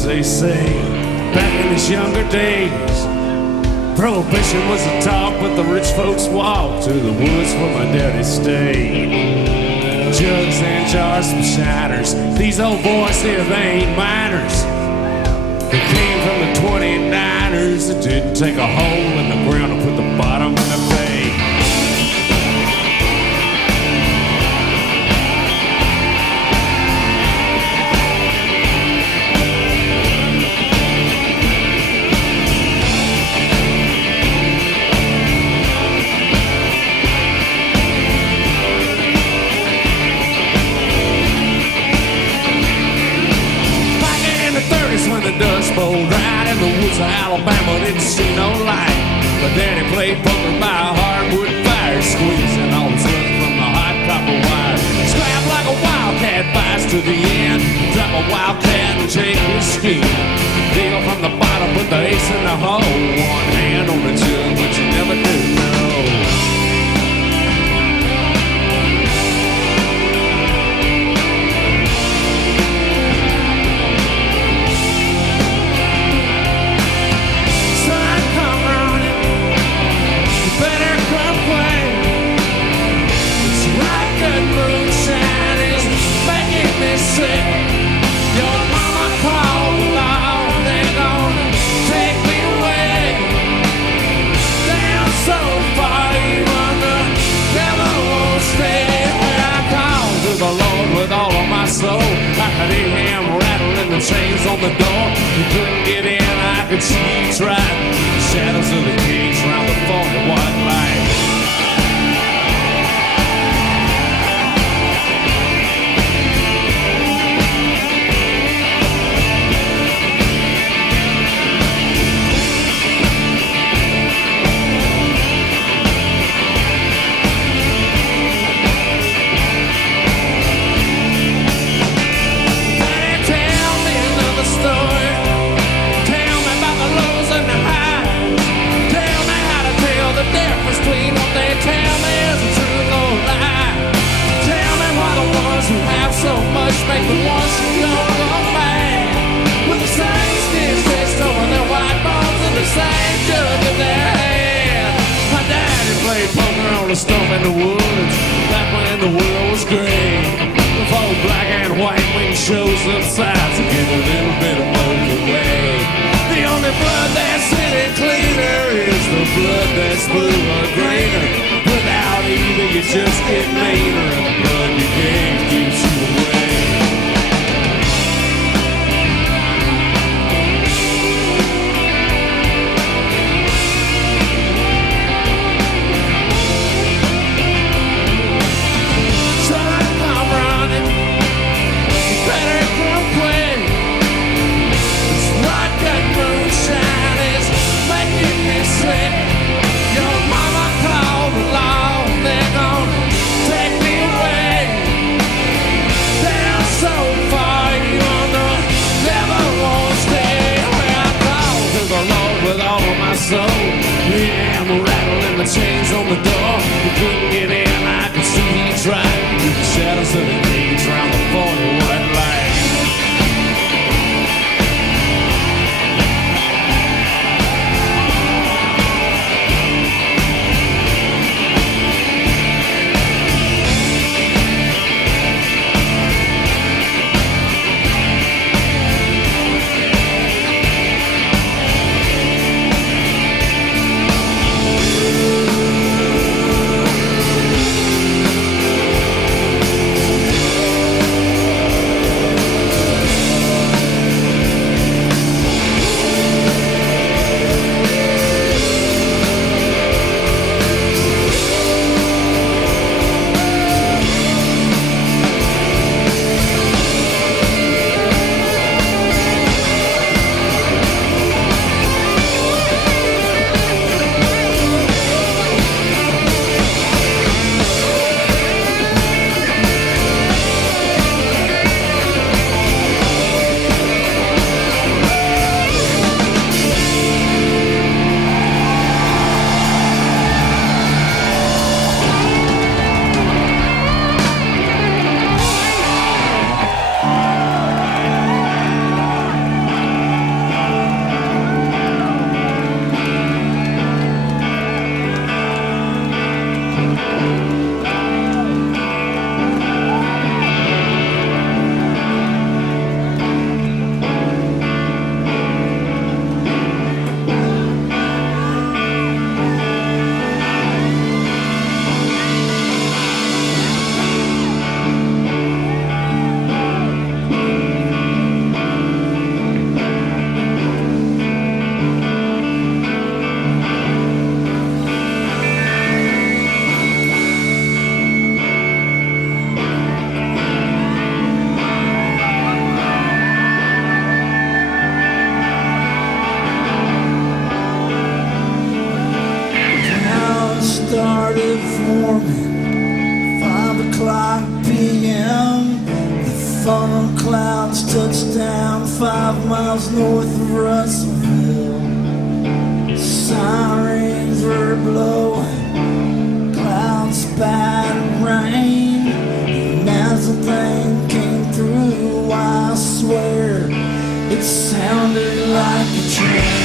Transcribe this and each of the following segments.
kids, they say, back in his younger days, prohibition was the talk, but the rich folks walked to the woods where my daddy stayed. Jugs and jars, some shiners, these old boys here, they ain't miners. They came from the 29ers that didn't take a hole in the ground and put the bottom in the bay. When the dust bowled right in the woods of Alabama, didn't see no light. But Daddy played poker by a hardwood fire, squeezing all his love from the hot copper wire. Scrap like a wildcat, fights to the end. Drop a wildcat and take his skin. Deal from the bottom, put the ace in the hole. One hand on the jug, but you never do know. Your mama called the law, they're gonna take me away. Down so far, even the devil won't stay. When I called to the Lord with all of my soul, I could hear him rattling the chains on the door. He couldn't get in, I could see he tried. The shadows of the cage round the 40-watt light. Between what they tell me is the truth or lie. Tell me why the ones who have so much make the ones who don't go mad. With the same skin stitched over their white bones and the same jug in their hand. My daddy played poker on the stump in the woods back when the world was gray. Before black and white wing shows up sides to give a little bit of both away. The only blood that's any cleaner is the blood that's blue or greener. Without either, you just get meaner, and the blood you gave keeps you away. Son, come running. You better come quick. This vodka moonshine is making me sick. Your mama called the law, they're gonna take me away. Down so far, even the devil won't stay. Where I called to the Lord with all of my soul. Yeah, I'm rattling the chains on the door. You couldn't get in, I could see he tried. With the shadows of the cage round the 40-watt light. down 5 miles north of Russellville. Sirens were blowing, clouds bad rain. And as the thing came through, I swear it sounded like a train.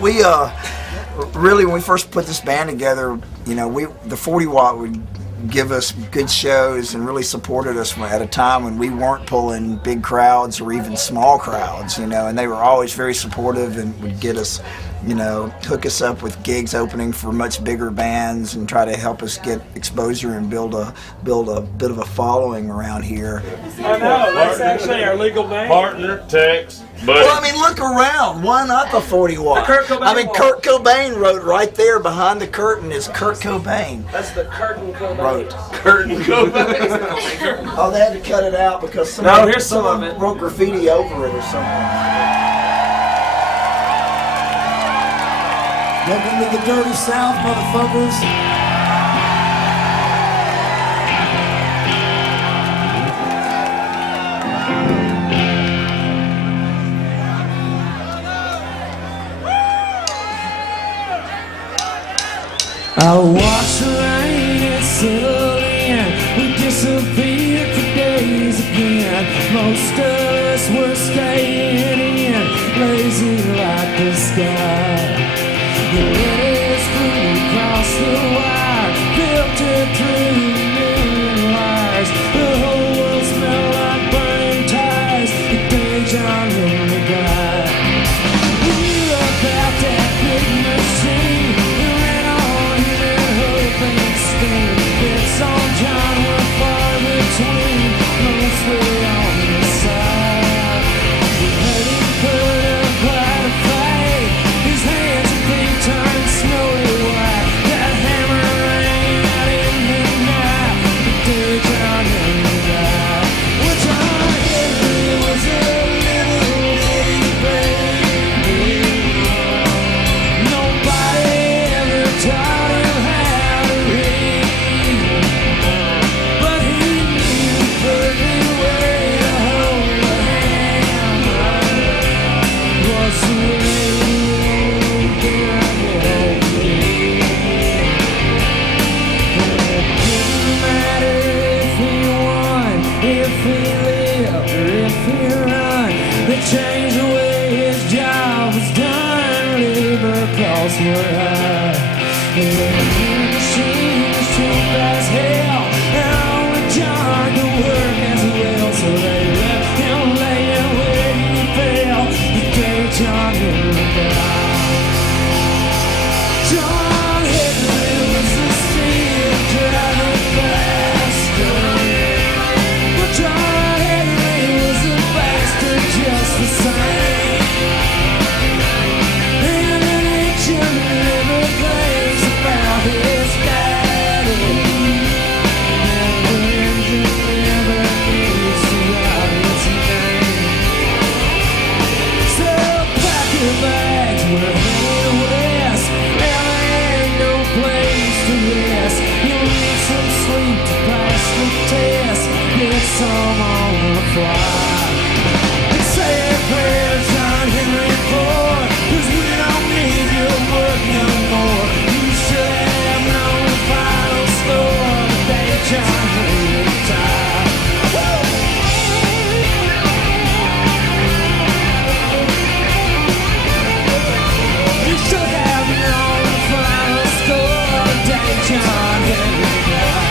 We really, when we first put this band together, you know, the 40 Watt would give us good shows and really supported us at a time when we weren't pulling big crowds or even small crowds, you know, and they were always very supportive and would get us, you know, hook us up with gigs opening for much bigger bands and try to help us get exposure and build a bit of a following around here. I know, that's actually our legal name. Partner, Tex, buddy. Well, I mean, look around. Why not the 40 Watt? Kurt Cobain I mean, wall. Kurt Cobain wrote right there behind the curtain is Kurt Cobain. That's the curtain Cobain. Wrote. Curtain Cobain. Oh, they had to cut it out because Here's some of someone it. wrote graffiti over it or something. Welcome to the dirty South, motherfuckers. I watch the rain settle in. We disappeared for days again. Most of us were staying in, lazy like the sky. The letters flew across if he lived or if he run. They changed the way his job was done. Labor costs were high. The machine was cheap as hell, and only John could work as well. So they left him laying where he fell the day John moved out. John Henry was the steam driving faster, but John Henry was a bastard just the same. And an ancient river plays about his daddy, and the engine never needs to write its name. So pack your bags, we're heading west, and there ain't no place to rest. You'll need some sleep to pass the test, get some on the fly. And say a prayer, John Henry Ford, 'cause we don't need your work no more. You should have known the final score the day John Henry retired. You should have known the final score the day John Henry died.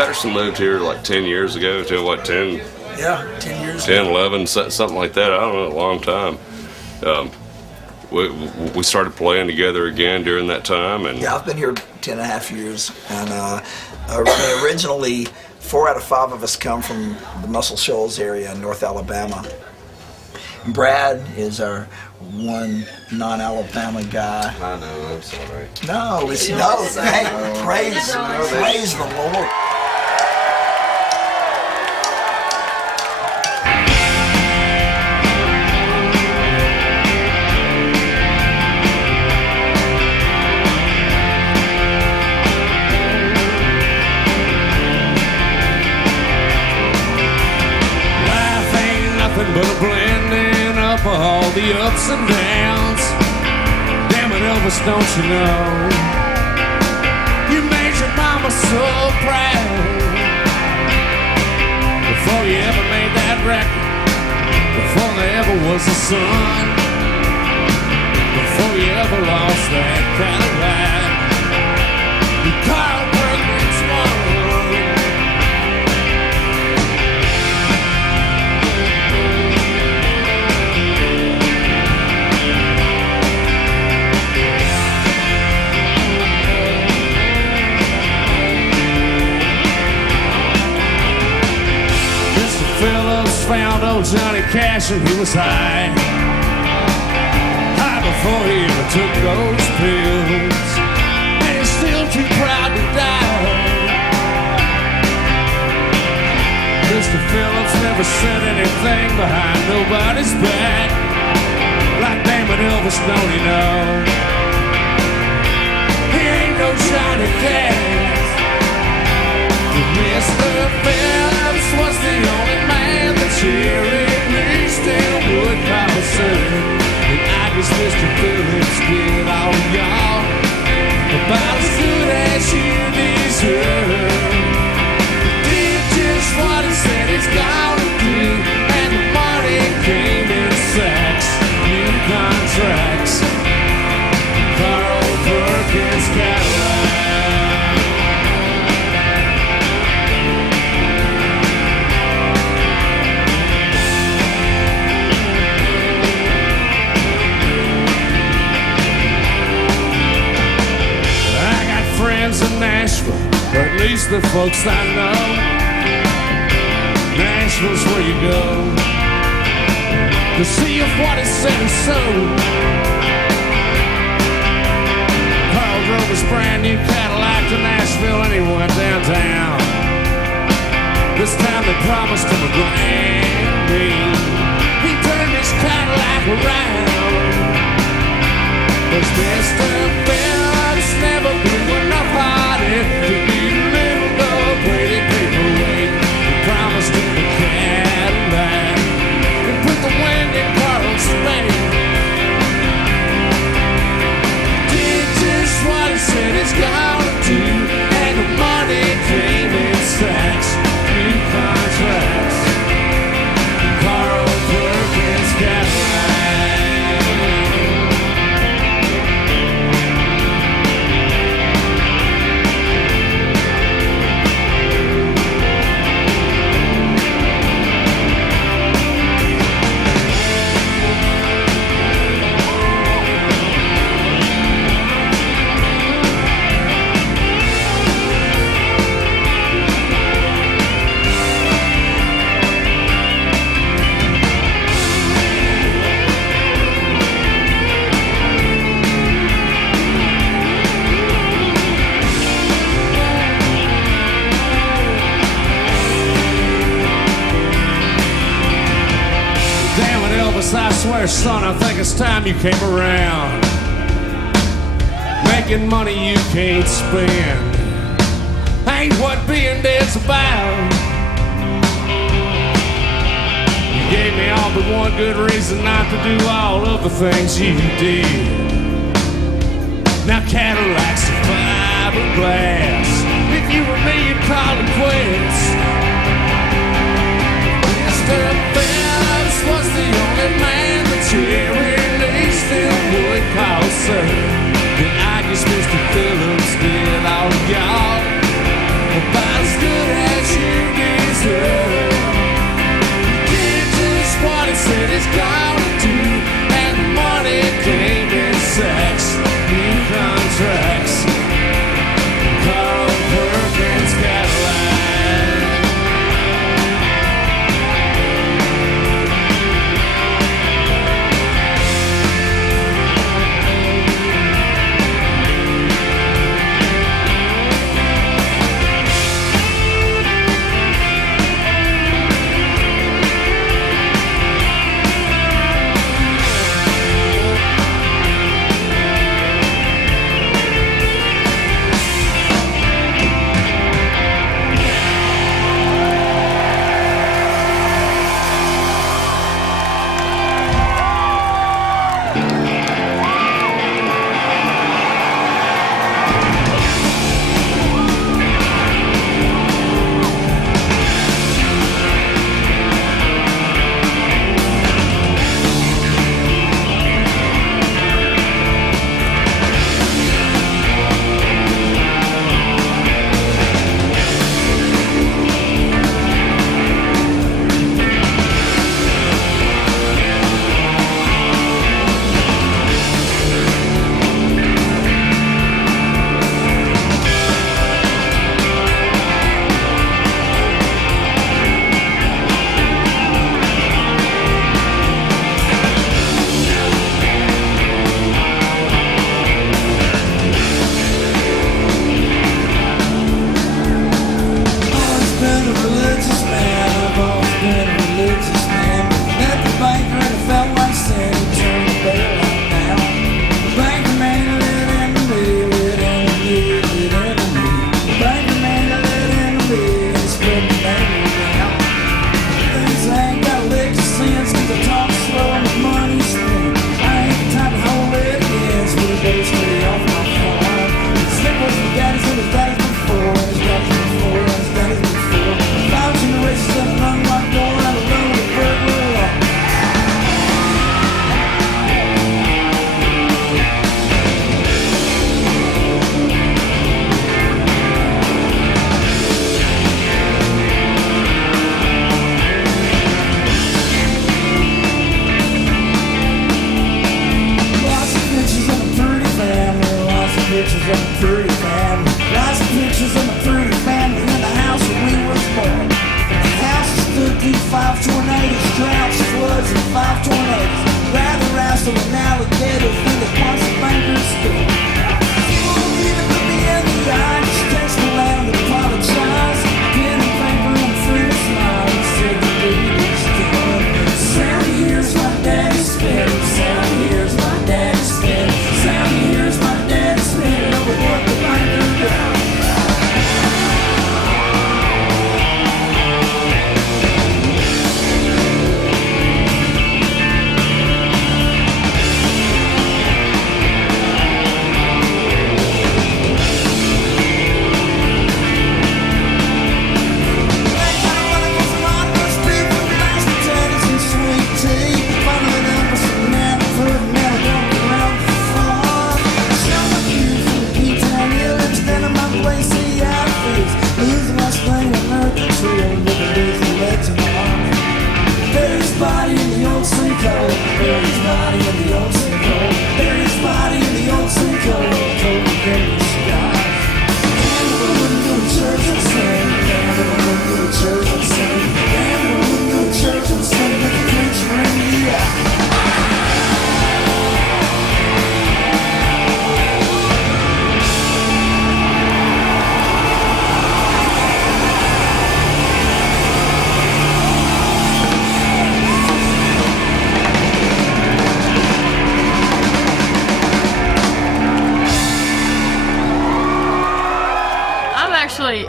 Patterson moved here like 10 years ago, to what, 10, Yeah, 10 years 10, 11, something like that. I don't know, a long time. We started playing together again during that time. And Yeah, I've been here 10 and a half years. And originally, 4 out of 5 of us come from the Muscle Shoals area in North Alabama. Brad is our one non-Alabama guy. I know, I'm sorry. No, it's no. Hey, praise the Lord. Life ain't nothing but a blending up of all the ups and downs. Damn it, Elvis, don't you know? You made your mama so proud before you ever made that record, before there ever was a sun, before you ever lost that Cadillac. You Carl Perkins won. Phillips found old Johnny Cash and he was high before he ever took those pills, and he's still too proud to die. Mr. Phillips never said anything behind nobody's back, like damn it, Elvis, don't he know? He ain't no Johnny Cash. Mr. Phillips was the only man that Jerry Lee still would consider. And I guess Mr. Phillips did all y'all about as good as you deserve. He did just what he said he's gonna do, and the money came in sacks, new contracts, Carl Perkins Cadillac. Friends in Nashville, or at least the folks I know. Nashville's where you go to see if what is said is so. Carl drove his brand new Cadillac to Nashville and he went downtown. This time they promised him a grand deal. He turned his Cadillac around. But Mr. Phillips never blew enough hot air to be Living Bubba waiting paperweight. He promised him a Cadillac and put the wind in Carl's face. Did just what he said he's gonna do, and the money came in sacks, new contracts, Carl Perkins Cadillac. I swear, son, I think it's time you came around. Making money you can't spend ain't what being dead's about. You gave me all but one good reason not to do all of the things you did. Now Cadillacs are fiberglass. If you were me, you'd call it quits. Mr. Phillips was the only man that Jerry Lee still would call sir. And I guess Mr. Phillips did all y'all about as good gonna do, and the money came in sex, new contracts, Carl Perkins Cadillac.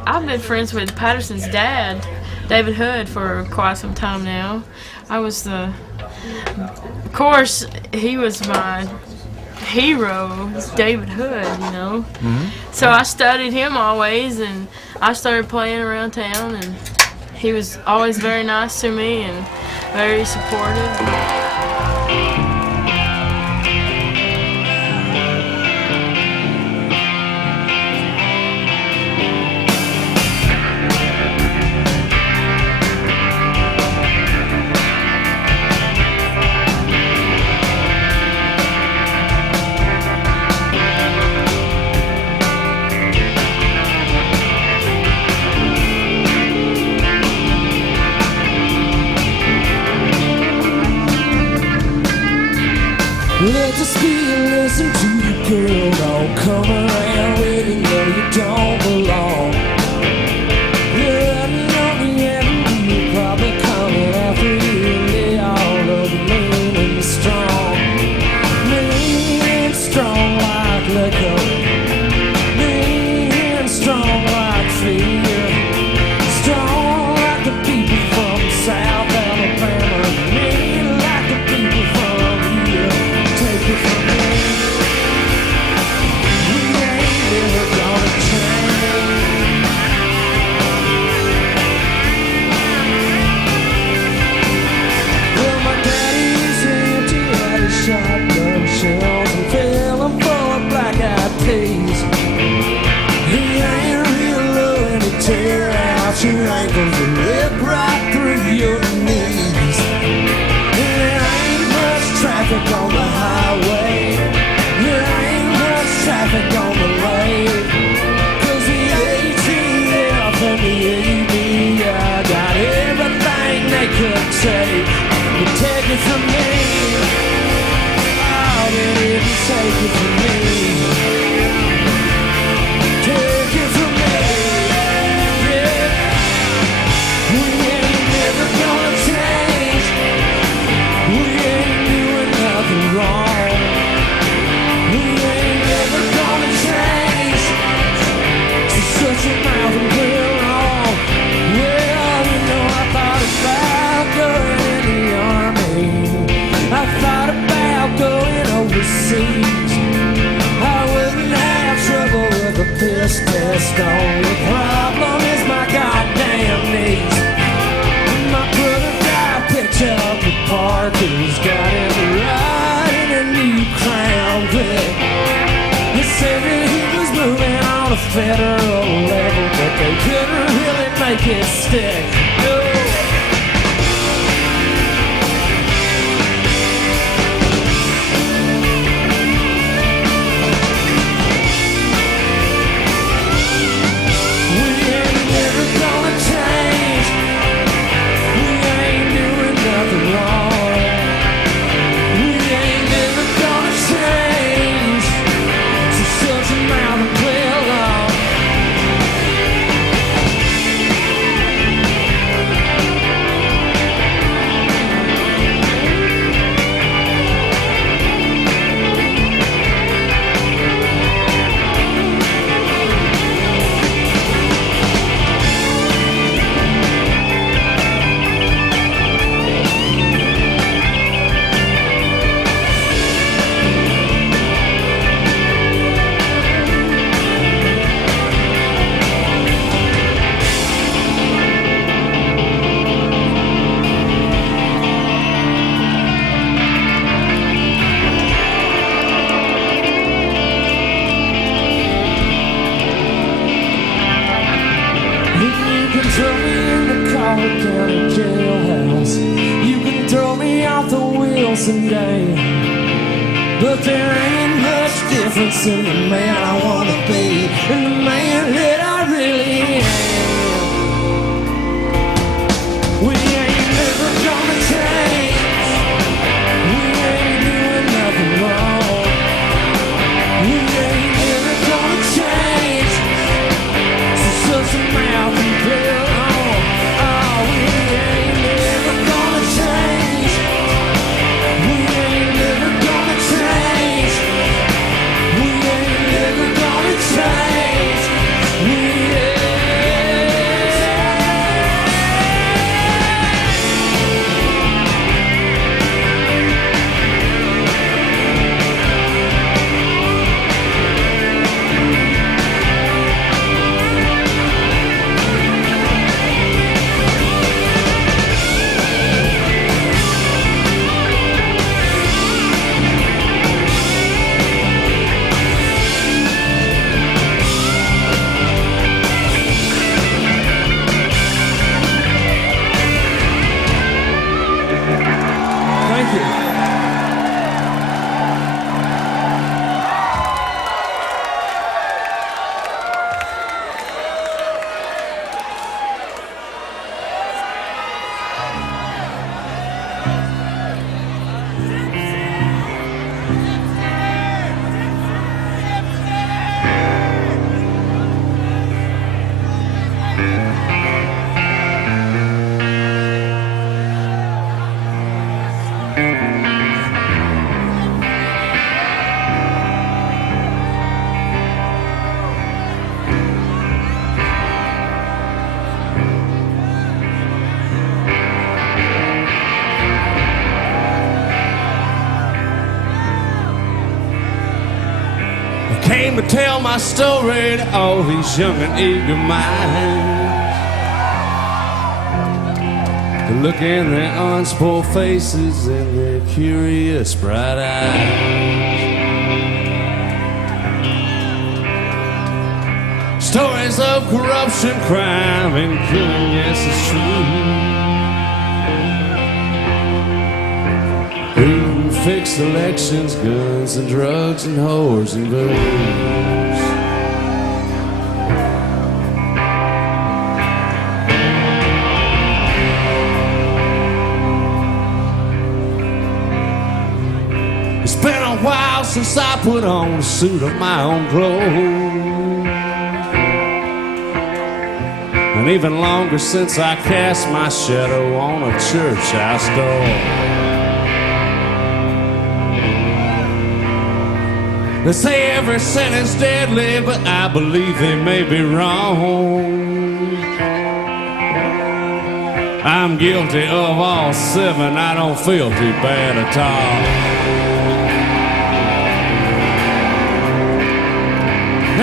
I've been friends with Patterson's dad, David Hood, for quite some time now. Of course, he was my hero, David Hood, you know. Mm-hmm. So I studied him always, and I started playing around town, and he was always very nice to me and very supportive. Let the speed listen to you, girl. Don't come around when you know you don't belong. You're running on the enemy, probably coming after you. Lay all of the mean and strong. Mean and strong like liquor. Mean and strong like fear. Strong like the people from South Alabama. Mean like the people from here. Take it from me. We ain't never gonna change. Well, my daddy's empty out his shotgun shells and fill 'em full of black-eyed peas. He ain't real low and he tear out your ankles and rip right through your knees. And there ain't much traffic on the highway. There ain't much traffic on the lake. 'Cause the ATF and the ABI got everything they could take. But take it from me. Oh, they didn't take it from me. Take it from me. Yeah. We ain't never gonna change. We ain't doing nothing wrong. We ain't never gonna change. So shut your mouth and play along. Well, you know, I thought about going in the army. I thought about going overseas. I wouldn't have trouble with a piss test. Only problem is my goddamn knees. My brother got picked up at Perkins, got him riding a new Crown Vic. They said that he was moving on a federal level, but they couldn't really make it stick. No. We ain't never gonna change. We ain't doing nothing wrong. We ain't never gonna change. So shut your mouth and play along. You can throw me in the Collar County jailhouse. You can throw me off the Wilson Dam. But there ain't much difference in the man I wanna be and the man that I really am. We ain't never gonna change. We ain't doing nothing wrong. We ain't never gonna change. So shut your mouth and play along. Oh, we ain't never gonna change. We ain't never gonna change. We ain't never gonna change. came to tell my story to all these young and eager minds. To look in their unspoiled faces and their curious bright eyes. Stories of corruption, crime, and killing, yes, it's true. Who fixed elections, guns and drugs and whores and booze. It's been a while since I put on a suit of my own clothes. And even longer since I cast my shadow on a church house door. They say every sin is deadly, but I believe they may be wrong. I'm guilty of all 7, I don't feel too bad at all.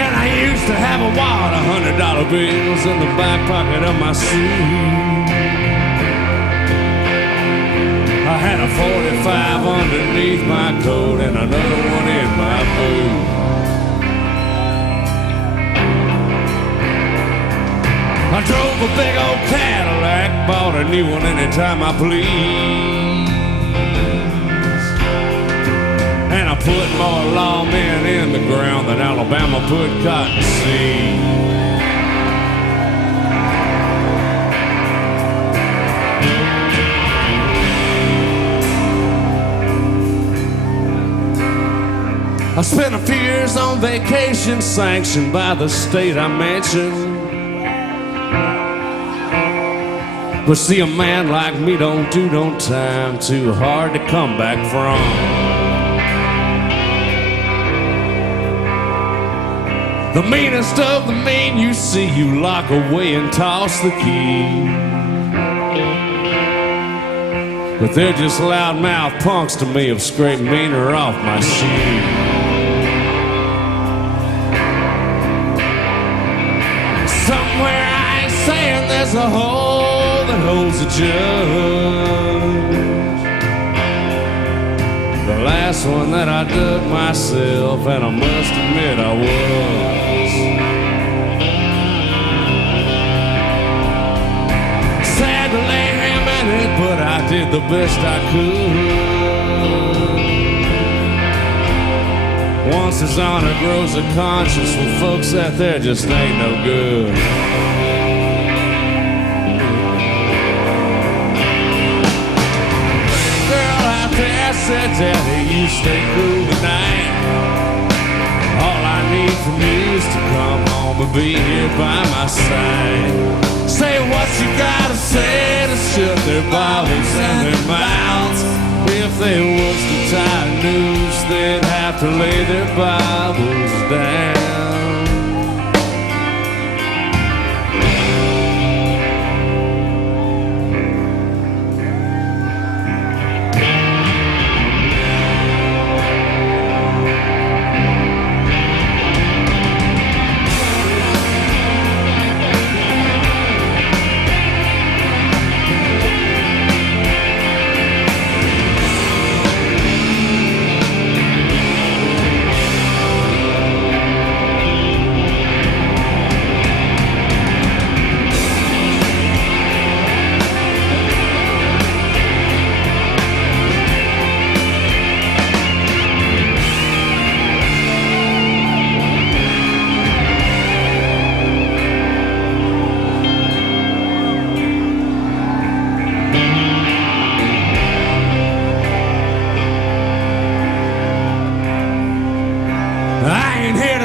And I used to have a wad of $100 bills in the back pocket of my suit. I had a 45 underneath my coat and another one in my boot. I drove a big old Cadillac, bought a new one anytime I please. And I put more lawmen in the ground than Alabama put Cottonseed. I spent a few years on vacation sanctioned by the state I mentioned. But see, a man like me don't do no time too hard to come back from. The meanest of the mean you see, you lock away and toss the key. But they're just loudmouth punks to me of scrape meaner off my shoe. Somewhere I ain't saying there's a hole that holds a judge. The last one that I dug myself, and I must admit I was. Sad to lay him in it, but I did the best I could. Once his honor grows a conscience, well, folks out there just ain't no good. Girl out there said, Daddy, you stay cool tonight. All I need from you is to come home and be here by my side. Say what you gotta say to shut their Bibles and their mouths. If they was to tie news, they'd have to lay their Bibles down.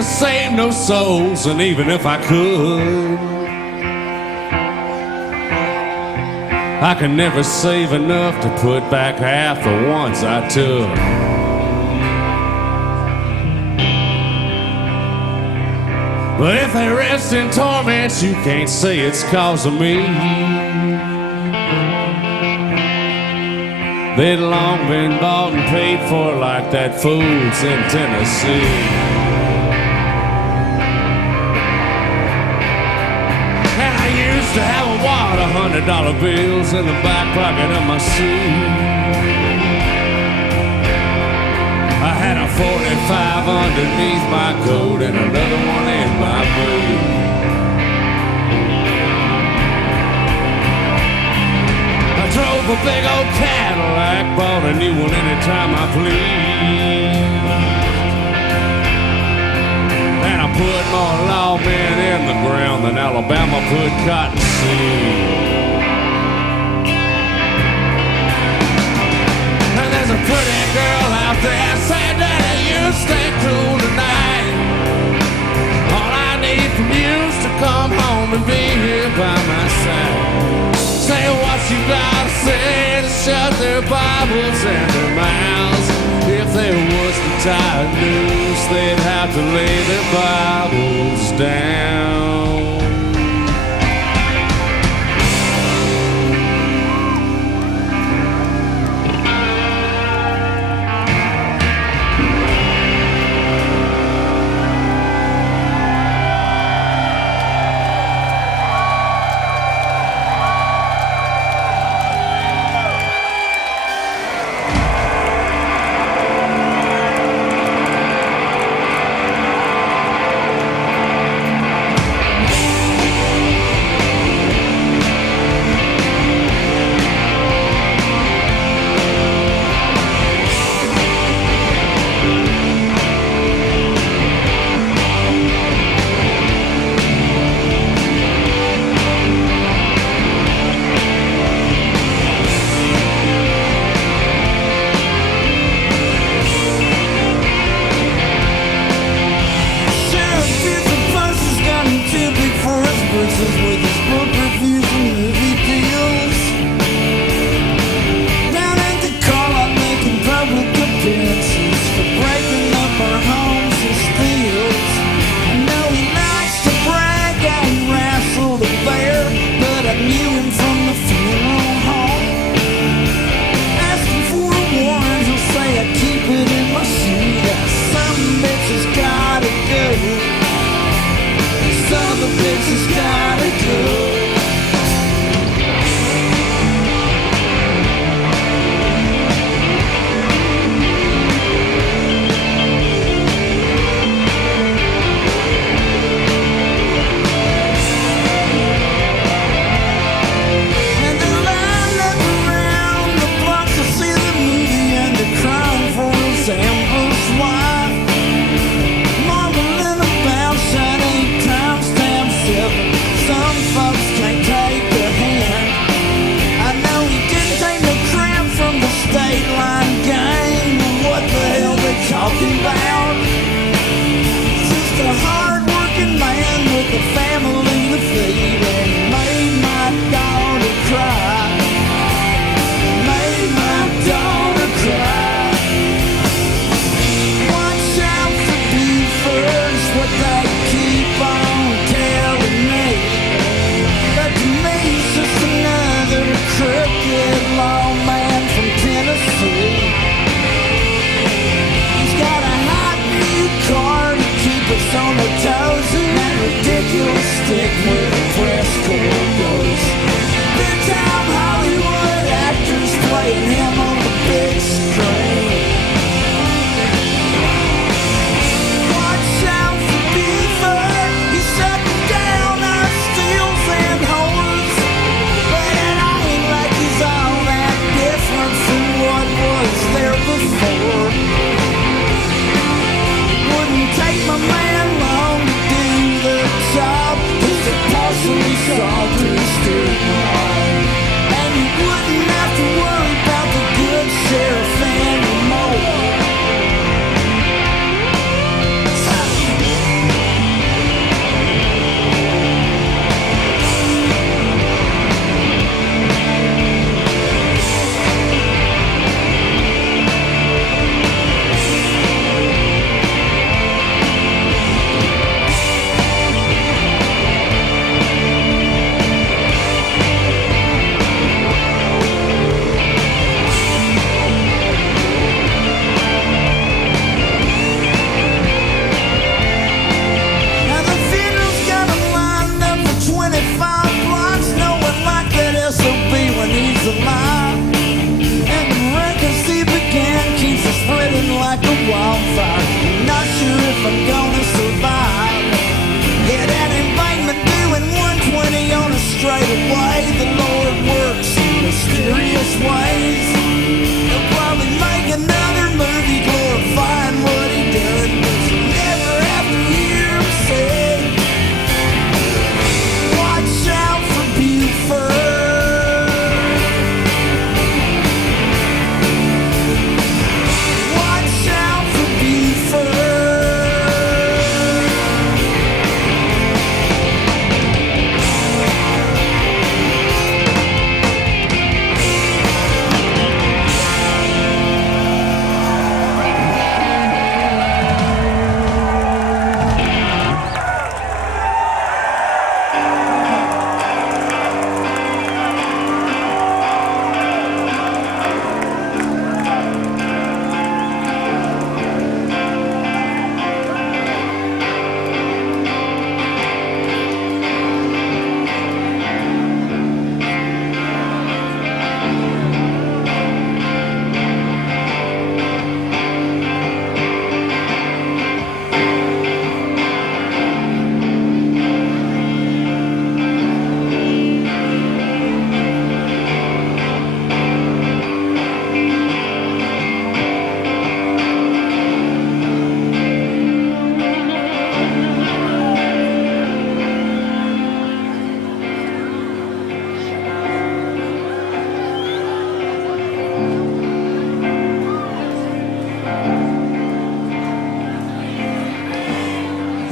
Save no souls, and even if I could, I can never save enough to put back half the ones I took. But if they rest in torment, you can't say it's cause of me. They'd long been bought and paid for like that foods in Tennessee. used to have a wad of $100 bills in the back pocket of my suit. I had a 45 underneath my coat and another one in my boot. I drove a big old Cadillac, bought a new one anytime I pleased. And I put more lawmen in the ground than Alabama put Cottonseed. And there's a pretty girl out there saying, Daddy, you stay cool tonight. All I need from you is to come home and be here by my side. Say what you gotta say to shut their Bibles and their mouths. If there was to tie a noose, they'd have to lay their Bibles down. Wouldn't take my man long to do the job. He's a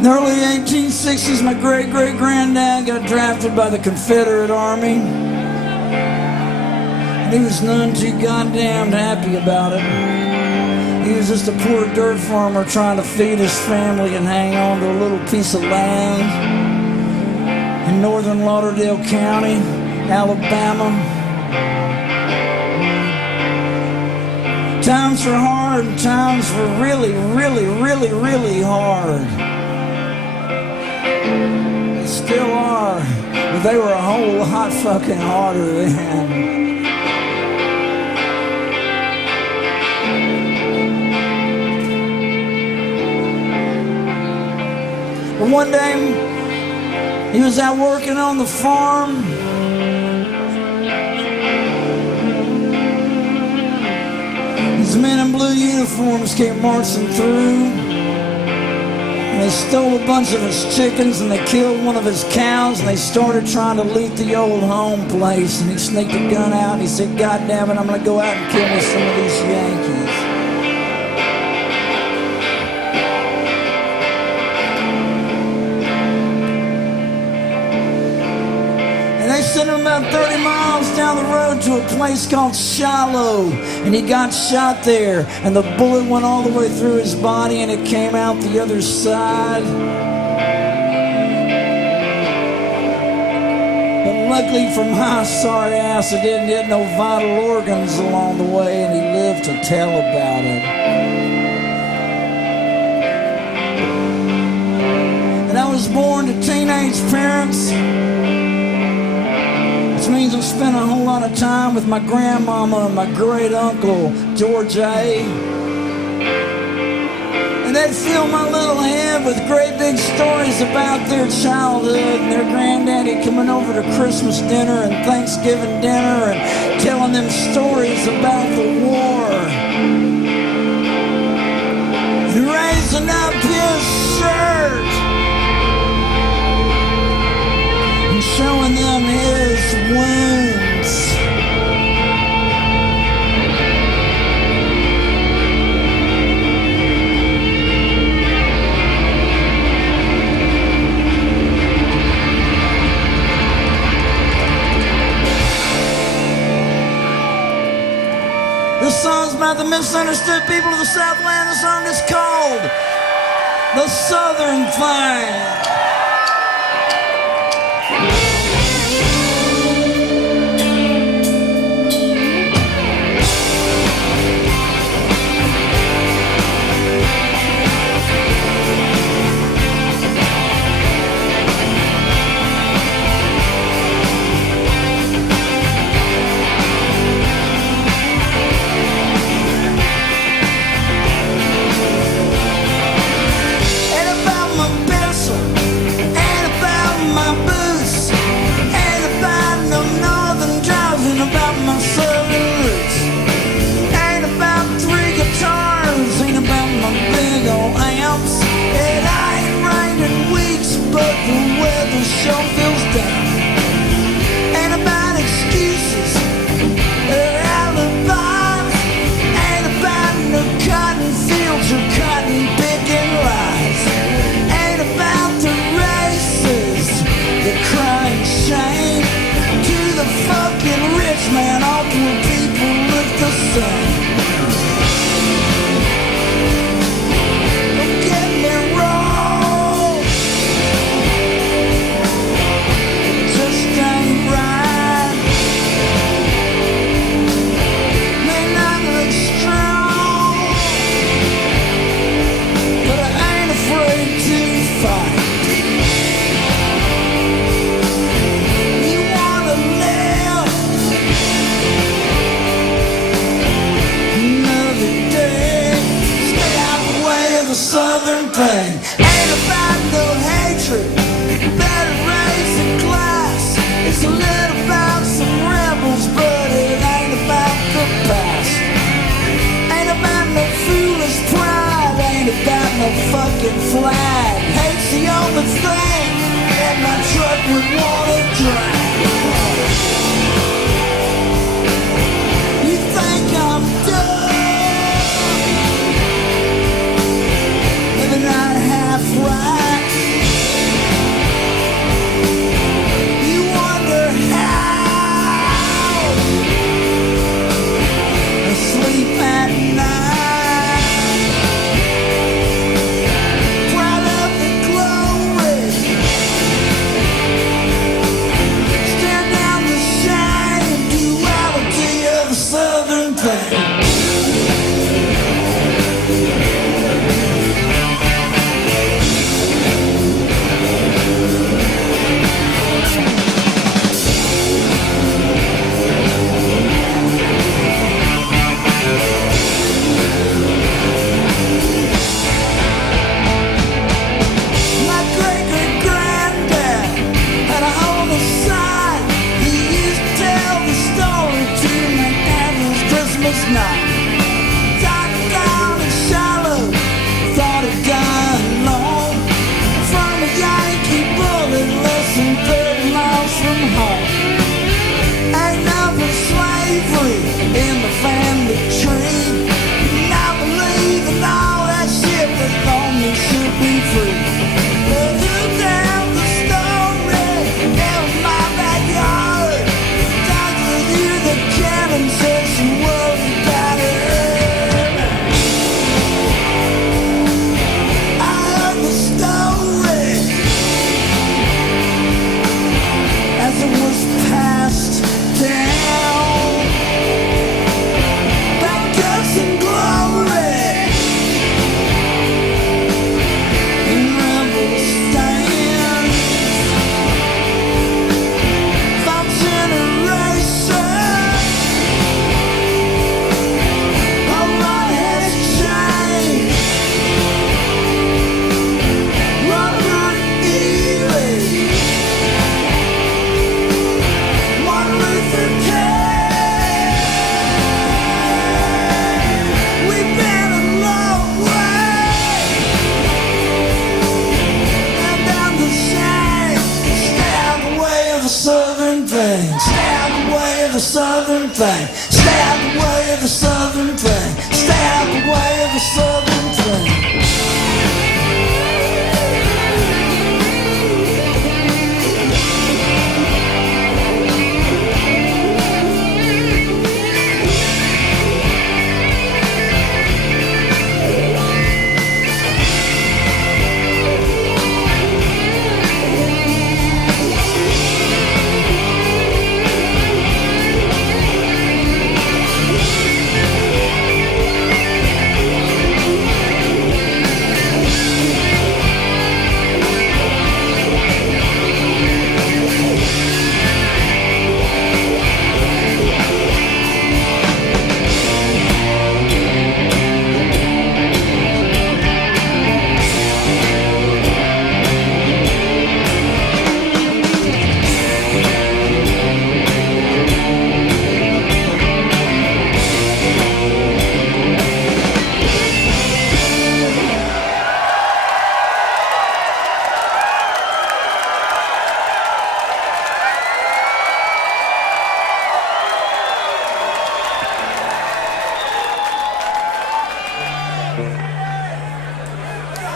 In the early 1860s, my great-great-granddad got drafted by the Confederate Army. And he was none too goddamn happy about it. He was just a poor dirt farmer trying to feed his family and hang on to a little piece of land in northern Lauderdale County, Alabama. Times were hard, and times were really, really, really, really hard. They still are, but they were a whole lot fucking harder then. But one day, he was out working on the farm. These men in blue uniforms came marching through. And they stole a bunch of his chickens and they killed one of his cows and they started trying to loot the old home place. And he sneaked a gun out and he said, "God damn it, I'm gonna go out and kill me some of these Yankees." They sent him about 30 miles down the road to a place called Shiloh, and he got shot there, and the bullet went all the way through his body, and it came out the other side. But luckily for my sorry ass, it didn't hit no vital organs along the way, and he lived to tell about it. And I was born to teenage parents, which means I spent a whole lot of time with my grandmama and my great uncle, George A. And they'd fill my little head with great big stories about their childhood and their granddaddy coming over to Christmas dinner and Thanksgiving dinner and telling them stories about the war. And raising up his shirt. Showing them his wounds. This song's about the misunderstood people of the Southland. The song is called The Southern Thing. Sure feels down. Ain't about excuses or alibis. Ain't about no cotton fields or cotton picking lies. Ain't about the races, the crying shame. To the fucking rich man, all poor people look the same. Don't get me wrong. Southern thing ain't about no hatred, better race and class. It's a little about some rebels, but it ain't about the past. Ain't about no foolish pride, ain't about no fucking flag. Hate's the only thing that my truck would wanna drive. You think I'm done? Not half right. thing. Stay out the way of the southern thing. Stay out the way of the southern thing.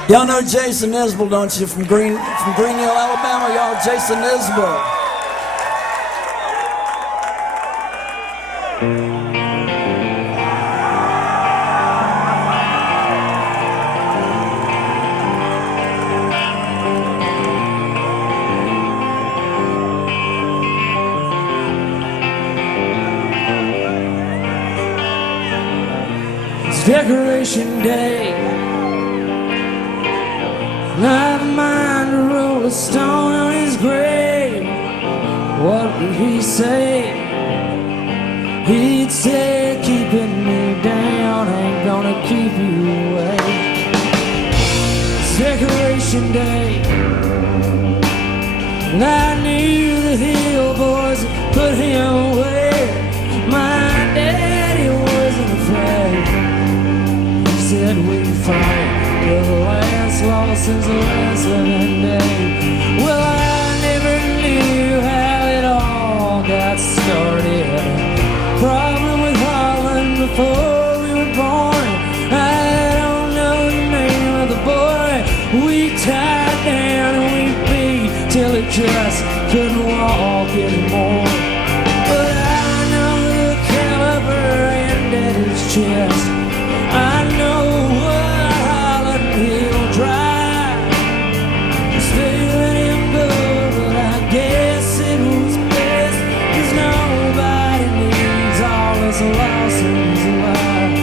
Y'all know Jason Isbell, don't you, from Green Hill, Alabama? Y'all, Jason Isbell. It's Decoration Day. I have a mind to roll a stone on his grave. What would he say? He'd say, keeping me down ain't gonna keep you away. It's Decoration Day, and I knew the Hill boys would put him away. My daddy wasn't afraid. He said we'd fight till the last loss since the last living day. Well, I never knew how it all got started. Problem with Holland before we were born. I don't know the name of the boy we tied down and we beat till he just couldn't walk anymore. But I know the caliber ended his chest. I know he'll drive, stay let him go, but I guess it was best, 'cause nobody needs all his losses alive.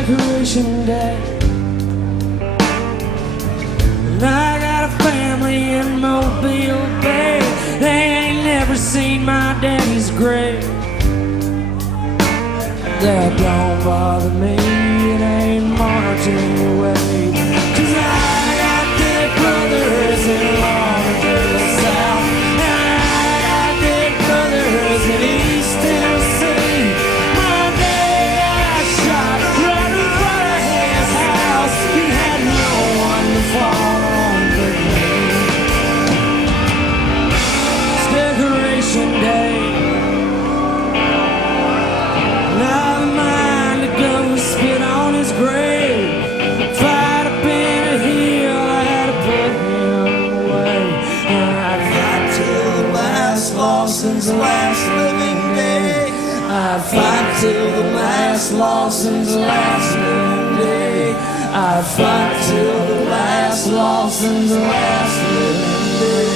Decoration Day. And I got a family in Mobile Bay. They ain't never seen my daddy's grave. That don't bother me, it ain't marching away. 'Cause I got dead brothers in Lauderdale South, and I got dead brothers in East Tennessee. One day I shot right in front of his house. He had no one to fall on but me. It's Decoration Day. Now mine to go spit on his grave. If I'd have been a heel, I had to put him away. And I'd fight till the last Lawson's last living day. I'd fight till the last Lawson's last living day. I'd fight till the last Lawson's last living day.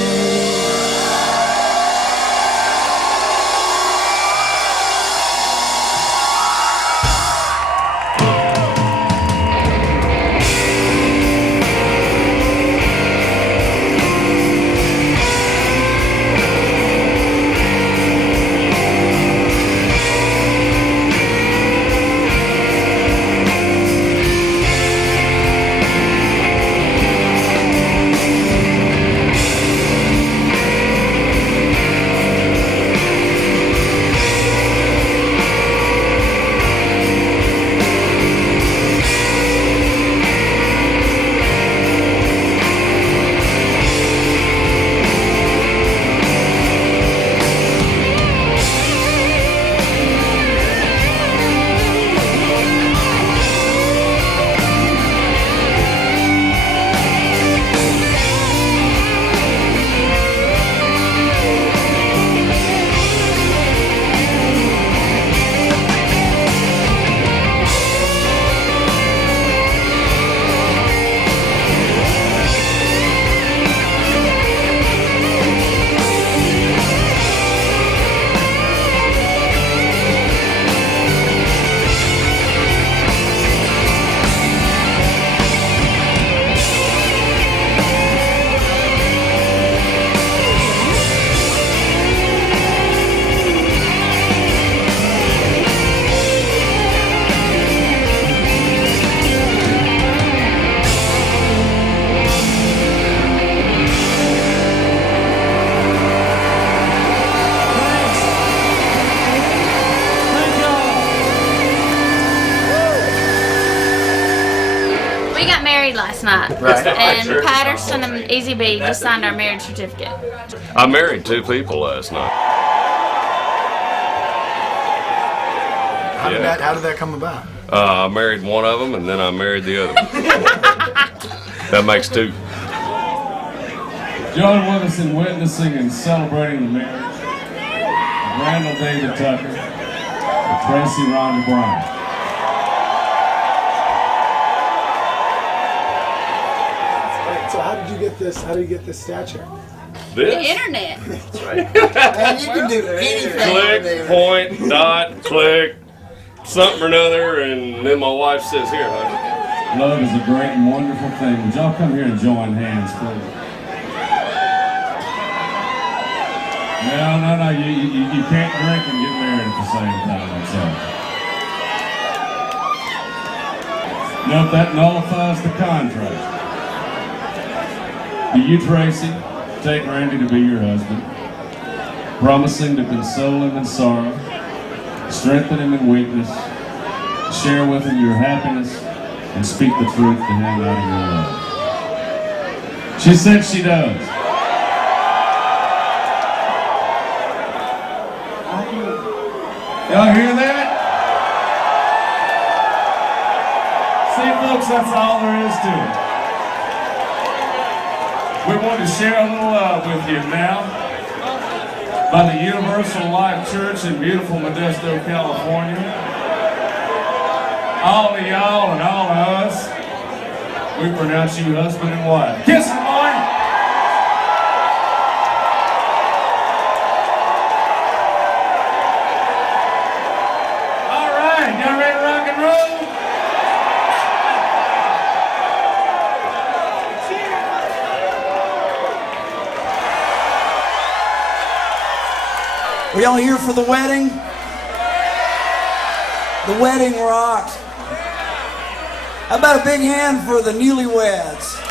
Last night, Right. and Patterson and Easy B just signed our marriage certificate. I married 2 people last night. How did that come about? I married one of them, and then I married the other one. That makes 2. Join with us in witnessing and celebrating the marriage of Randall David Tucker and Tracy Rhonda Brown. So how did you get this? How do you get this stature? The internet. That's right. Man, you can do anything. Click, point, dot, click, something or another, and then my wife says, "Here, honey." Love is a great and wonderful thing. Would y'all come here and join hands, please? No. You can't drink and get married at the same time. So. Note that nullifies the contract. Do you, Tracy, take Randy to be your husband, promising to console him in sorrow, strengthen him in weakness, share with him your happiness, and speak the truth to him out of your love? She said she does. Y'all hear that? See, folks, that's all there is to it. We want to share a little love with you now by the Universal Life Church in beautiful Modesto, California. All of y'all and all of us, we pronounce you husband and wife. Kiss him, boy! All right, y'all ready to rock and roll? Were y'all here for the wedding? The wedding rocked. How about a big hand for the newlyweds?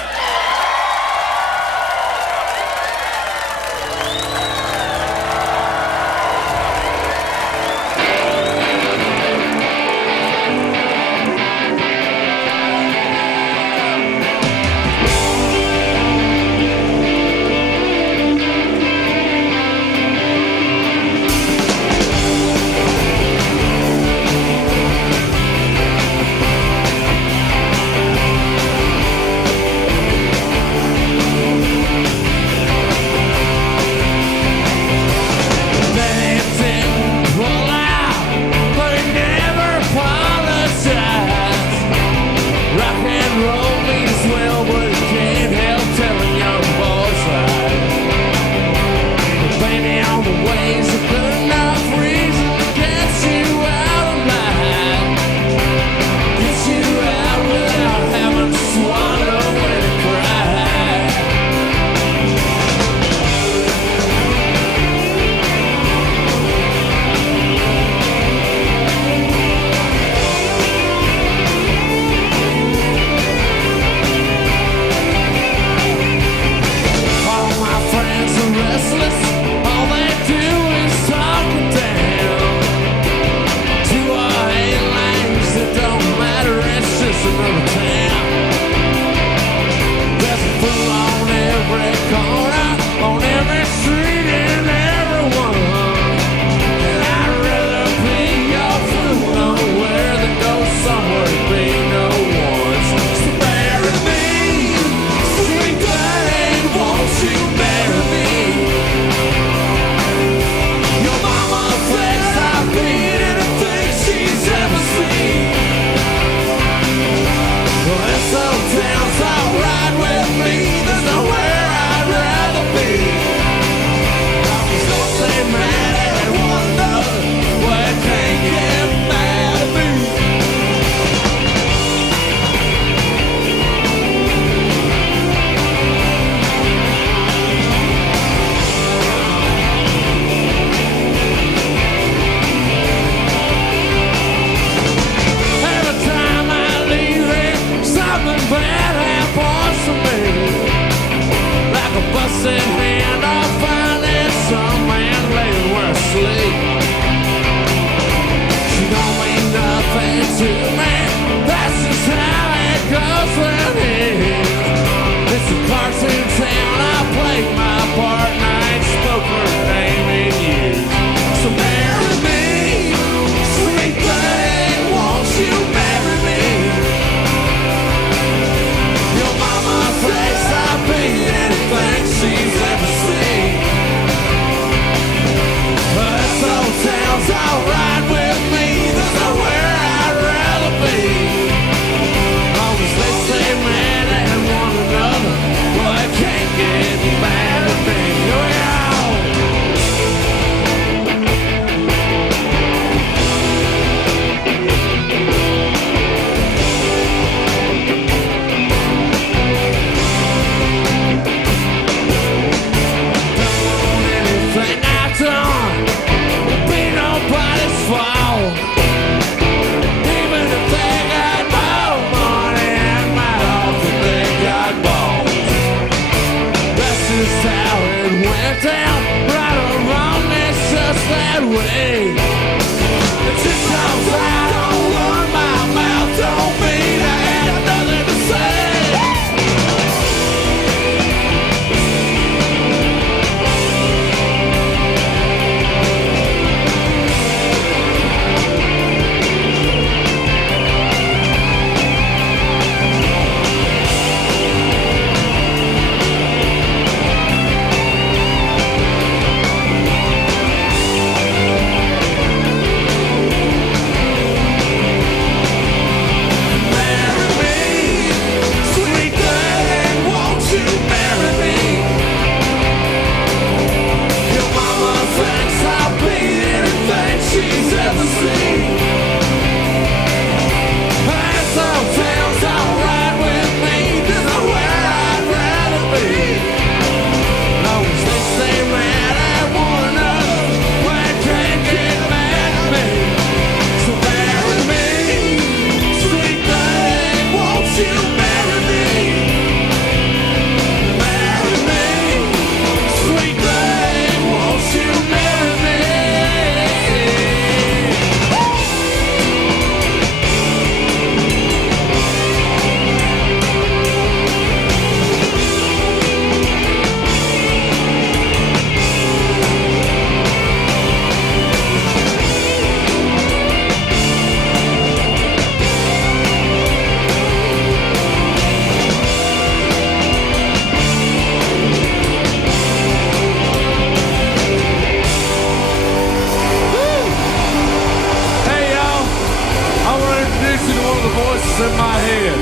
voice in my head.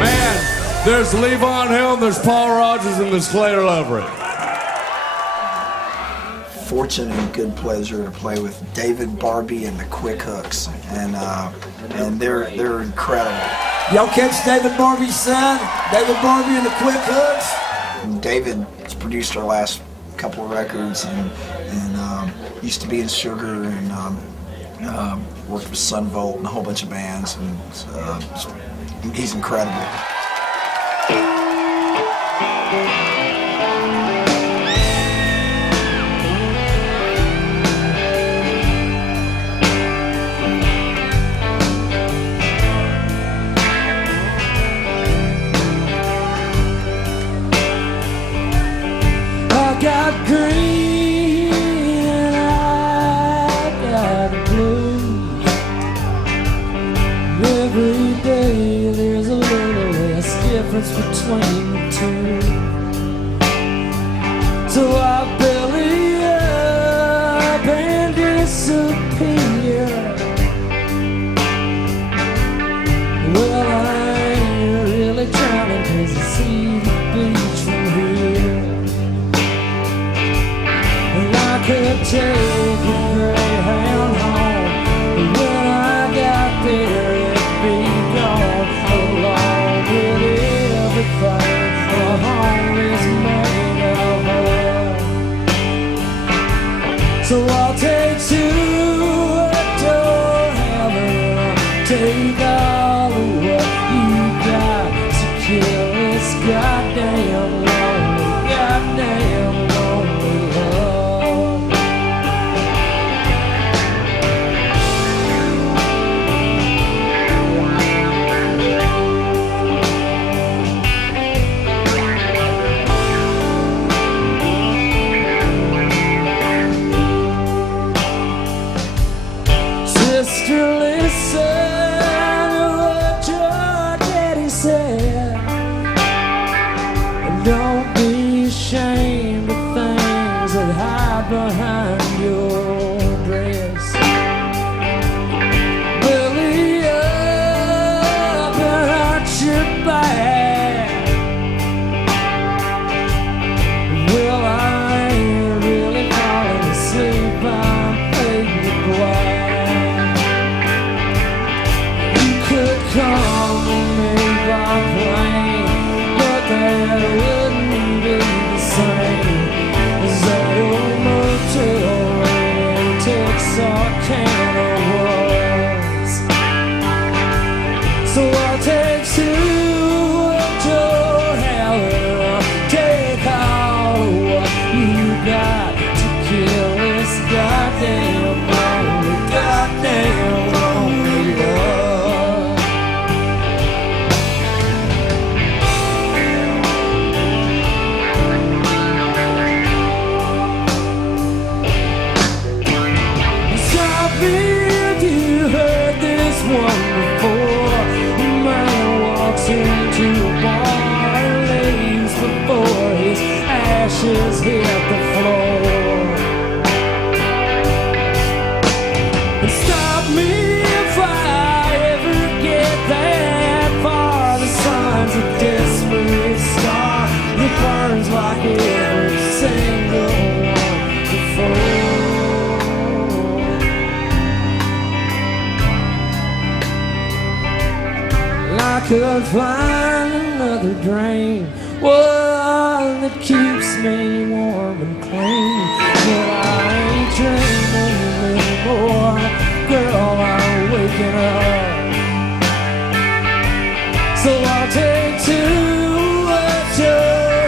Man, there's Levon Hill, there's Paul Rogers, and there's Claire Lovery. Fortunate and good pleasure to play with David Barbie and the Quick Hooks, and they're incredible. Y'all catch David Barbie's son? David Barbie and the Quick Hooks? And David has produced our last couple of records, and used to be in Sugar, and worked with Sunvolt and a whole bunch of bands, and he's incredible. Got green and I got blue. Every day there's a little less difference between the two. So I belly up and disappear. Well, I ain't really drowning 'cause I see the beach from here. Could take a Greyhound home, but when I got there it'd be gone, along with everything a home is made of. So I'll take to a heaven, take all of what you got to kill this goddamn lonely, goddamn lonely love. Sister, listen to what your daddy said. Don't be ashamed of things that hide behind your dress. Belly up and arch your back. Well, I ain't really falling asleep, I'm fading to black. Come with me by plane, but that wouldn't be the same as that old motel in Texarkana was. So I'll take two to hell, I'll take all of what you got to kill this goddamn lonely, goddamn lonely love. One before a man walks into a bar and leaves before his ashes hit the floor. And stop me if I ever get that far. The sun's a desperate star that burns like every single one before. I could find another drain, one that keeps me warm and clean. But I ain't dreaming anymore, girl, I'm waking up. So I'll take two to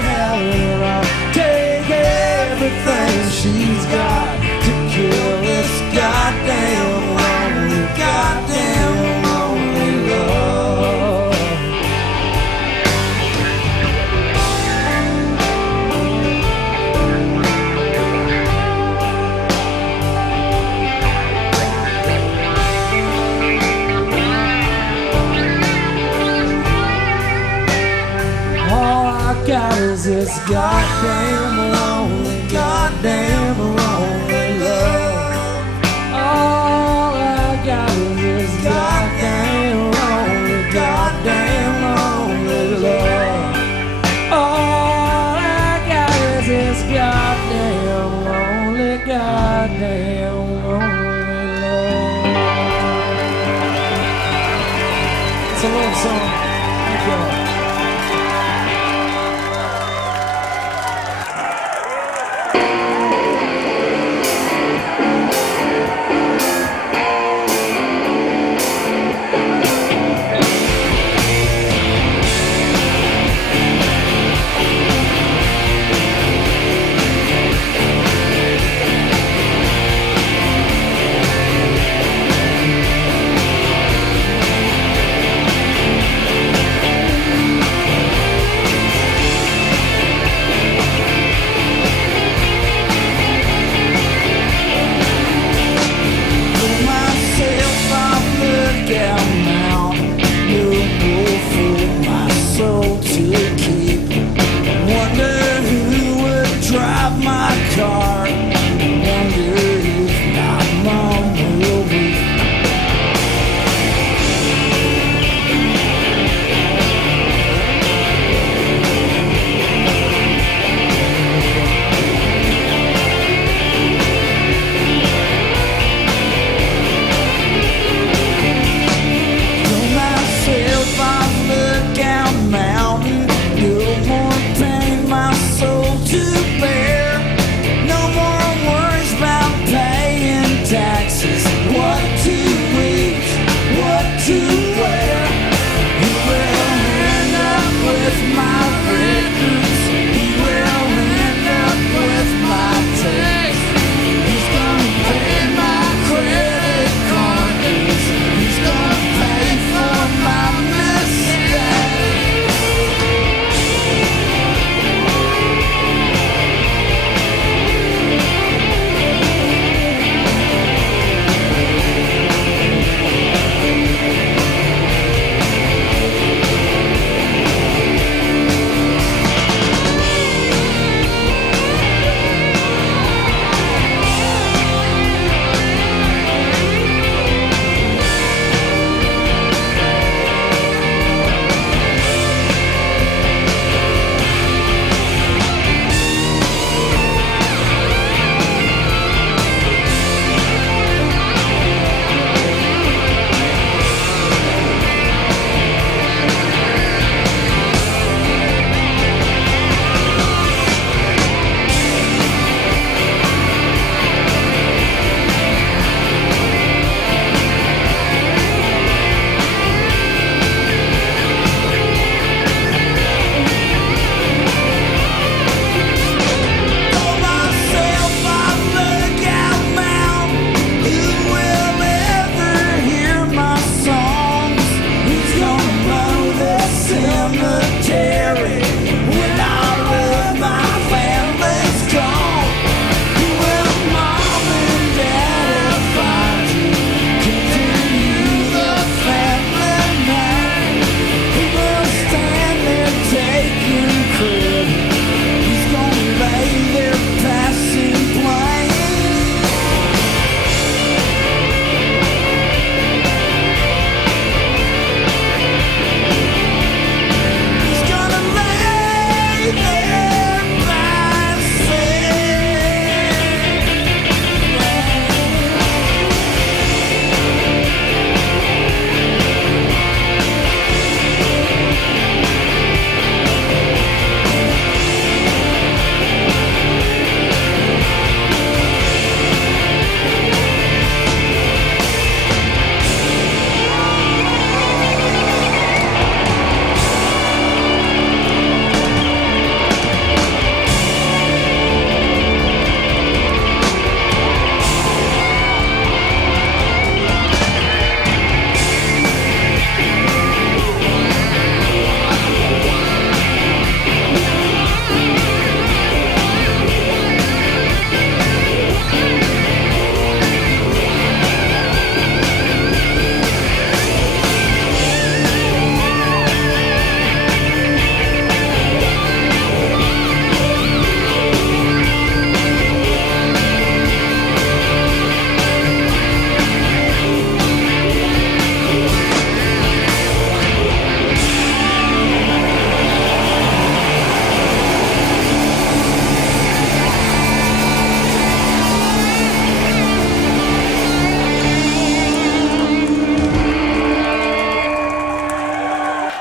heaven, I'll take everything she's got to kill this goddamn lonely, goddamn lonely love. Got is this goddamn lonely, goddamn lonely love. All I got is car. Wonder if my mom will be.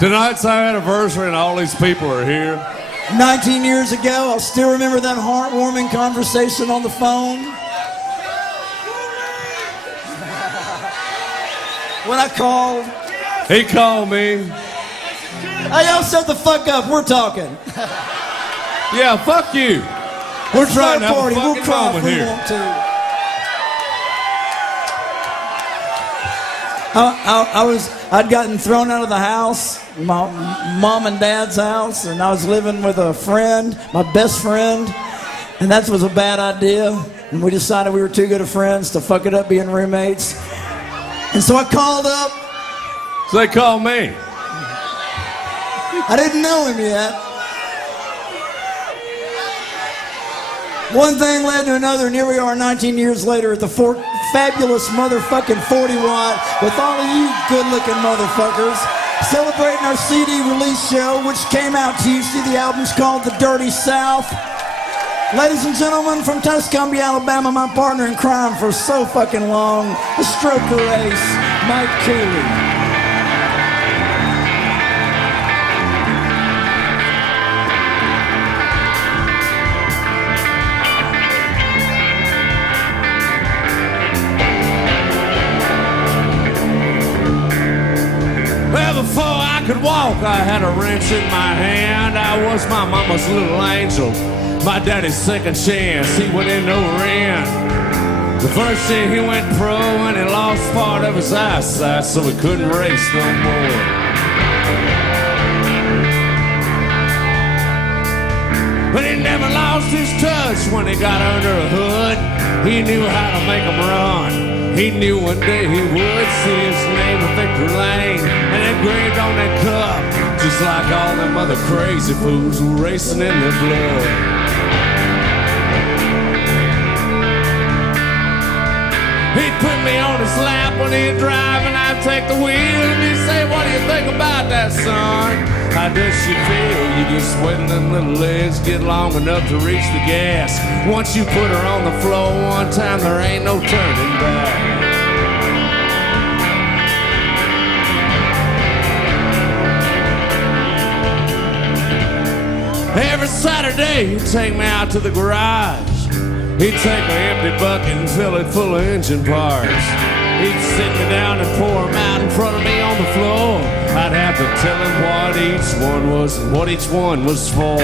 Tonight's our anniversary and all these people are here. 19 years ago, I still remember that heartwarming conversation on the phone. When I called. He called me. Hey, y'all shut the fuck up. We're talking. Yeah, fuck you. We're trying to have party. a fucking We'll cry if moment we here. want to. I'd gotten thrown out of the house, my mom and dad's house, and I was living with a friend, my best friend, and that was a bad idea. And we decided we were too good of friends to fuck it up being roommates. And so I called up. So they called me. I didn't know him yet. One thing led to another, and here we are 19 years later at the fabulous motherfucking 40 Watt with all of you good-looking motherfuckers celebrating our CD release show, which came out Tuesday. The album's called The Dirty South. Ladies and gentlemen, from Tuscumbia, Alabama, my partner in crime for so fucking long, the stroker ace, Mike Cooley. Before I could walk, I had a wrench in my hand. I was my mama's little angel, my daddy's second chance. He went in over end. The first year he went pro and he lost part of his eyesight, so he couldn't race no more. But he never lost his touch when he got under a hood. He knew how to make them run. He knew one day he would see his name in Victory Lane and engraved on that cup, just like all them other crazy fools who were racing in their blood. He'd put me on his lap when he'd drive and I'd take the wheel and he'd say, "What do you think about that, son? How does she feel? You just waiting them little legs get long enough to reach the gas. Once you put her on the floor one time, there ain't no turning back." Every Saturday he'd take me out to the garage. He'd take an empty bucket and fill it full of engine parts. He'd sit me down and pour them out in front of me on the floor. I'd have to tell him what each one was and what each one was for.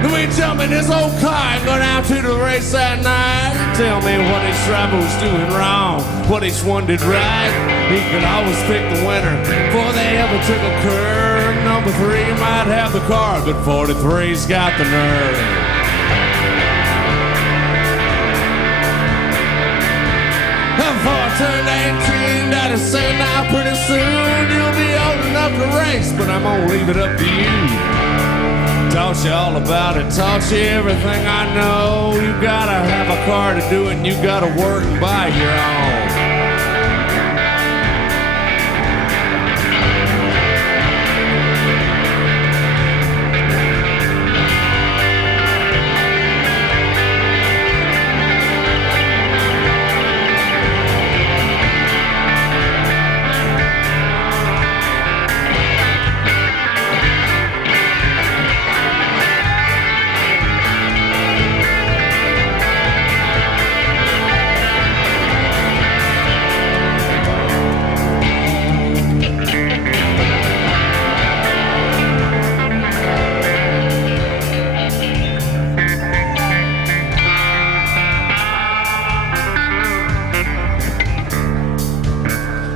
Then we'd jump in his old car and go down to the race that night and tell me what each driver was doing wrong, what each one did right. He could always pick the winner before they ever took a curve. Number 3 might have the car, but 43's got the nerve. Before I turned 18, Daddy said, "Now pretty soon you'll be old enough to race, but I'm gonna leave it up to you." Taught you all about it, taught you everything I know. You gotta have a car to do it, and you gotta work and buy your own.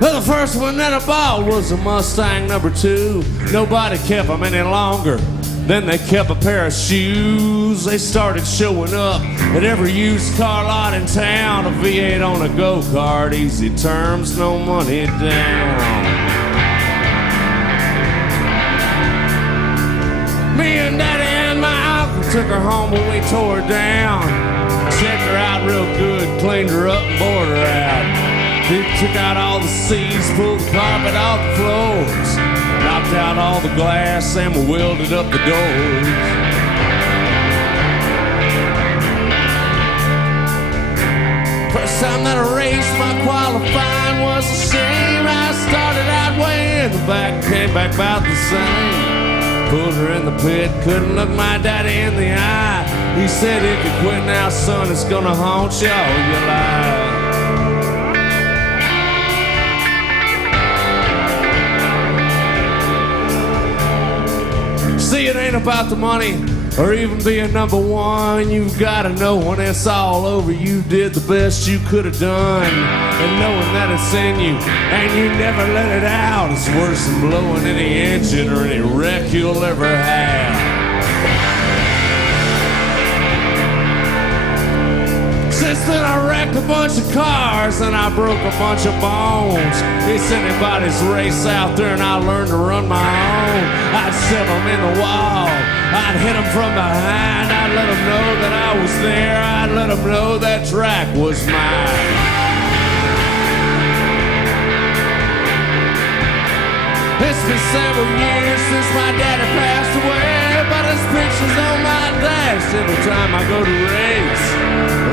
Well, the first one that I bought was a Mustang number 2. Nobody kept them any longer. Then they kept a pair of shoes. They started showing up at every used car lot in town. A V8 on a go-kart, easy terms, no money down. Me and Daddy and my uncle took her home when we tore her down. Checked her out real good, cleaned her up and bored her out. He took out all the seats, pulled the carpet off the floors, knocked out all the glass, and we welded up the doors. First time that I raced, my qualifying was a shame. I started out way in the back, came back about the same. Pulled her in the pit, couldn't look my daddy in the eye. He said, "If you quit now, son, it's gonna haunt you all your life." See, it ain't about the money or even being number one. You've got to know when it's all over, you did the best you could have done. And knowing that it's in you and you never let it out is worse than blowing any engine or any wreck you'll ever have. Since then I wrecked wrecked a bunch of cars and I broke a bunch of bones. It's anybody's race out there and I learned to run my own. I'd set them in the wall, I'd hit them from behind. I'd let them know that I was there, I'd let them know that track was mine. It's been several years since my daddy passed away, but his picture's on my dash every time I go to race.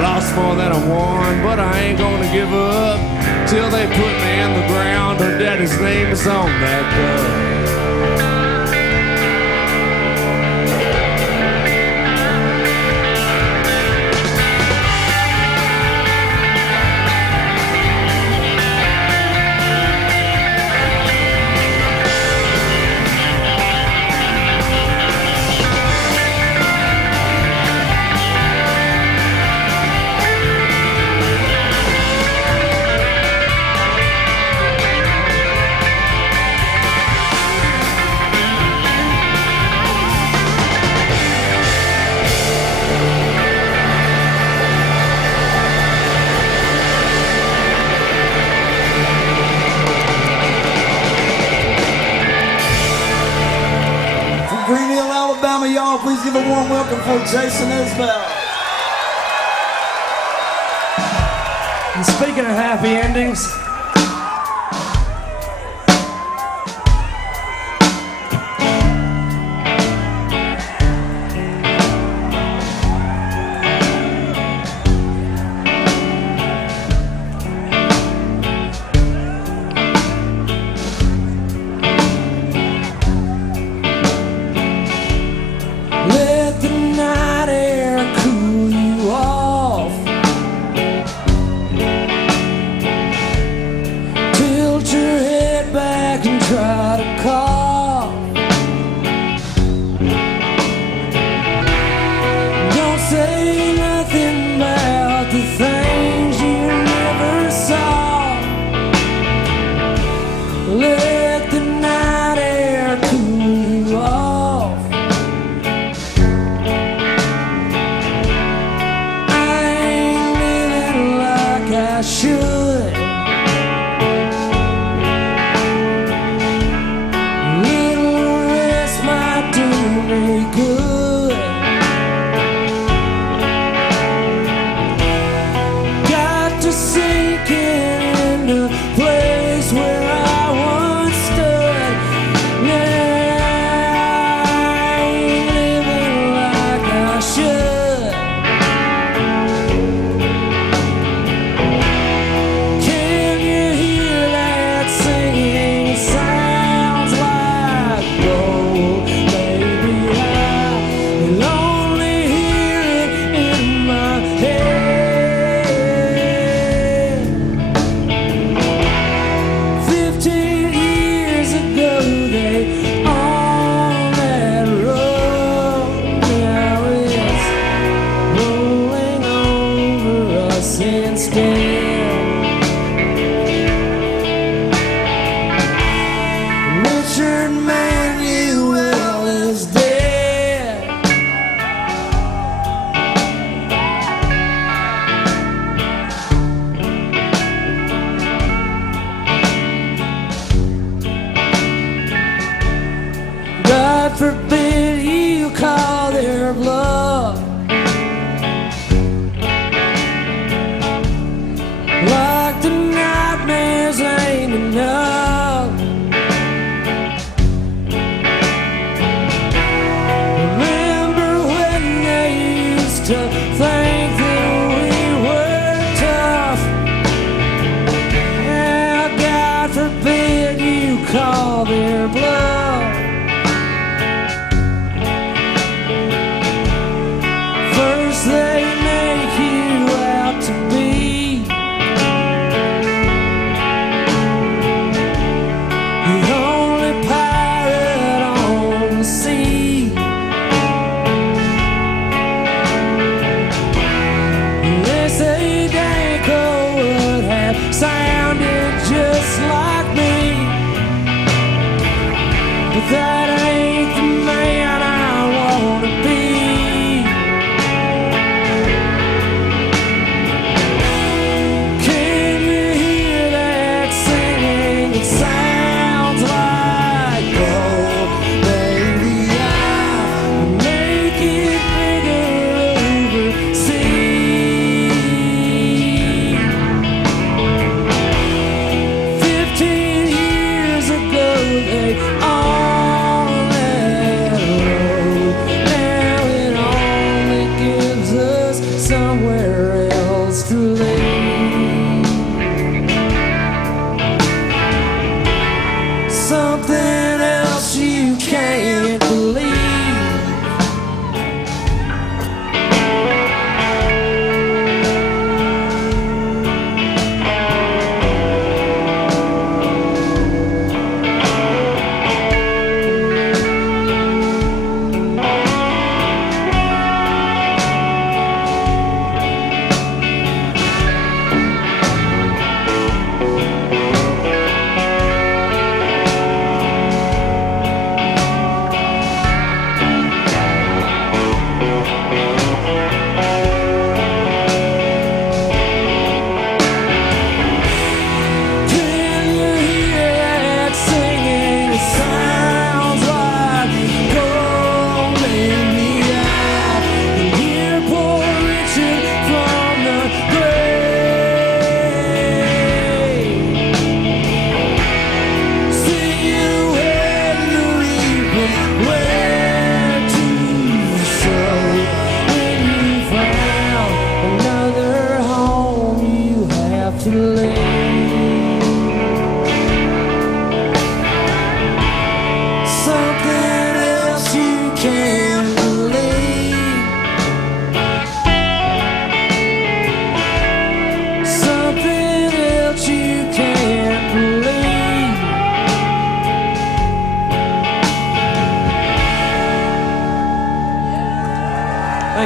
Lost more than I won, but I ain't gonna give up till they put me in the ground. Her daddy's name is on that dub. Y'all, please give a warm welcome for Jason Isbell. And speaking of happy endings,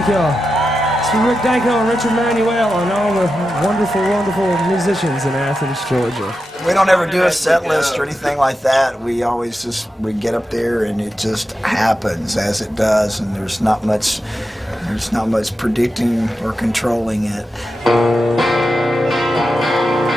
Thank y'all. It's for Rick Danko and Richard Manuel and all the wonderful, wonderful musicians in Athens, Georgia. We don't ever do a set list or anything like that. We always we get up there and it just happens as it does, and there's not much predicting or controlling it.